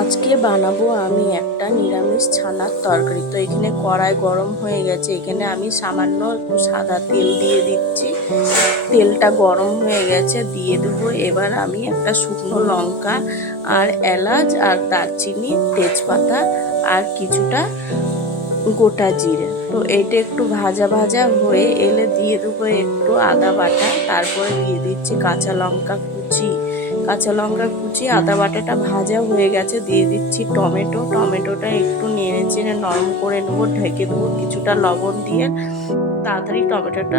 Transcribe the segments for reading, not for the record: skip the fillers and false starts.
আজকে বানাবো আমি একটা নিরামিষ ছানার তরকারি। তো এখানে কড়াই গরম হয়ে গেছে, এখানে আমি সামান্য একটু সাদা তেল দিয়ে দিচ্ছি। তেলটা গরম হয়ে গেছে, দিয়ে দেবো এবার আমি একটা শুকনো লঙ্কা আর এলাচ আর দারচিনি, তেজপাতা আর কিছুটা গোটা জিরে। তো এইটা একটু ভাজা ভাজা হয়ে এলে দিয়ে দেবো একটু আদা বাটা, তারপরে দিয়ে দিচ্ছি কাঁচা লঙ্কা কুচি। আদা বাটাটা ভাজা হয়ে গেছে, দিয়ে দিচ্ছি টমেটোটা একটু নেড়ে চেড়ে নরম করে নেবো, ঢেকে দেবো কিছুটা লবণ দিয়ে, তাড়াতাড়ি টমেটোটা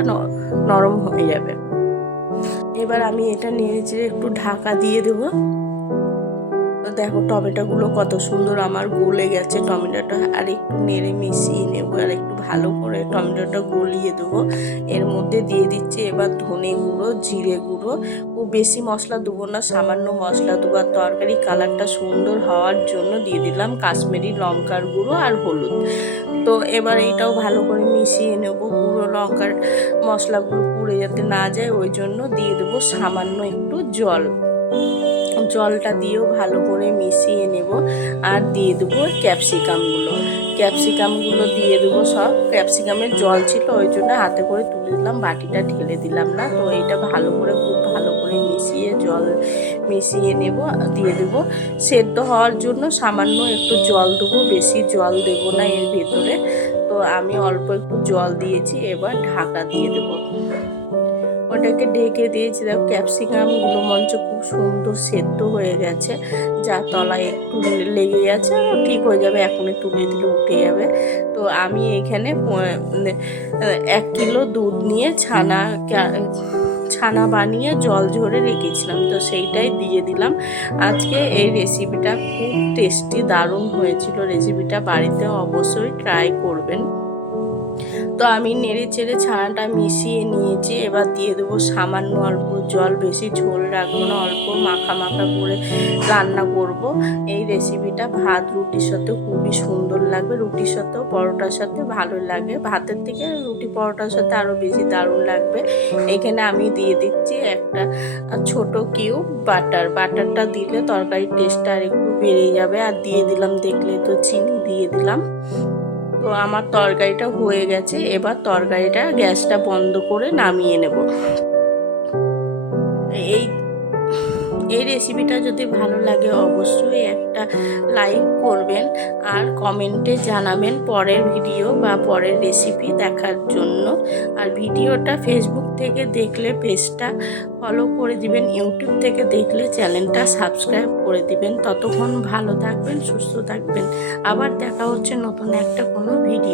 নরম হয়ে যাবে। এবার আমি এটা নেড়ে চেড়ে একটু ঢাকা দিয়ে দেবো। দেখো টমেটোগুলো কত সুন্দর আমার গলে গেছে। টমেটোটা আর একটু নেড়ে মিশিয়ে নেবো, আর একটু ভালো করে টমেটোটা গলিয়ে দেবো। এর মধ্যে দিয়ে দিচ্ছি এবার ধনে গুঁড়ো, জিরে গুঁড়ো। খুব বেশি মশলা দেবো না, সামান্য মশলা দেবো। আর তরকারি কালারটা সুন্দর হওয়ার জন্য দিয়ে দিলাম কাশ্মীরি লঙ্কার গুঁড়ো আর হলুদ। তো এবার এইটাও ভালো করে মিশিয়ে নেব। গুঁড়ো লঙ্কার মশলাগুলো পুড়ে যাতে না যায়, ওই জন্য দিয়ে দেবো সামান্য একটু জলটা দিয়েও ভালো করে মিশিয়ে নেব। আর দিয়ে দেবো ক্যাপসিকামগুলো দিয়ে দেবো সব। ক্যাপসিকামের জল ছিল, ওই জন্য হাতে করে তুলে দিলাম, বাটিটা ঢেলে দিলাম না। তো এইটা খুব ভালো করে জল মিশিয়ে নেব, দিয়ে দেবো। সেদ্ধ হওয়ার জন্য সামান্য একটু জল দেবো, বেশি জল দেবো না এর ভেতরে। তো আমি অল্প একটু জল দিয়েছি, এবার ঢাকা দিয়ে দেবো। ওটাকে ঢেকে দিয়েছি। দেখো ক্যাপসিকামগুলো মঞ্চ খুব সুন্দর সেদ্ধ হয়ে গেছে, যা তলায় একটু লেগে গেছে ঠিক হয়ে যাবে, এখনই তুলে দিলে উঠে যাবে। তো আমি এখানে 1 কিলো দুধ নিয়ে ছানা বানিয়ে জল ঝরে রেখেছিলাম, তো সেইটাই দিয়ে দিলাম। আজকে এই রেসিপিটা খুব টেস্টি, দারুণ হয়েছিল। রেসিপিটা বাড়িতে অবশ্যই ট্রাই করবেন। তো আমি নেড়ে চেড়ে ছানাটা মিশিয়ে নিয়েছি, এবার দিয়ে দেবো সামান্য অল্প জল, বেশি ঝোল রাখবো না, অল্প মাখা মাখা করে রান্না করব। এই রেসিপিটা ভাত রুটির সাথে খুবই সুন্দর লাগবে, রুটির সাথেও পরোটার সাথে ভালো লাগে, ভাতের থেকে রুটি পরোটার সাথে আরও বেশি দারুণ লাগবে। এখানে আমি দিয়ে দিচ্ছি একটা ছোট কিউব বাটারটা দিলে তরকারির টেস্টটা আর একটু বেড়ে যাবে। আর দিয়ে দিলাম, দেখলে তো চিনি দিয়ে দিলাম। তো আমার তরকারিটা হয়ে গেছে, এবার গ্যাসটা বন্ধ করে নামিয়ে নেব। এই এই রেসিপিটা যদি ভালো লাগে অবশ্যই একটা লাইক করবেন, আর কমেন্টে জানাবেন পরের ভিডিও বা পরের রেসিপি দেখার জন্য। আর ভিডিওটা ফেসবুক থেকে দেখলে পেজটা ফলো করে দিবেন, ইউটিউব থেকে দেখলে চ্যানেলটা সাবস্ক্রাইব করে দিবেন। ততক্ষণ ভালো থাকবেন, সুস্থ থাকবেন। আবার দেখা হচ্ছে নতুন একটা কোনো ভিডিও।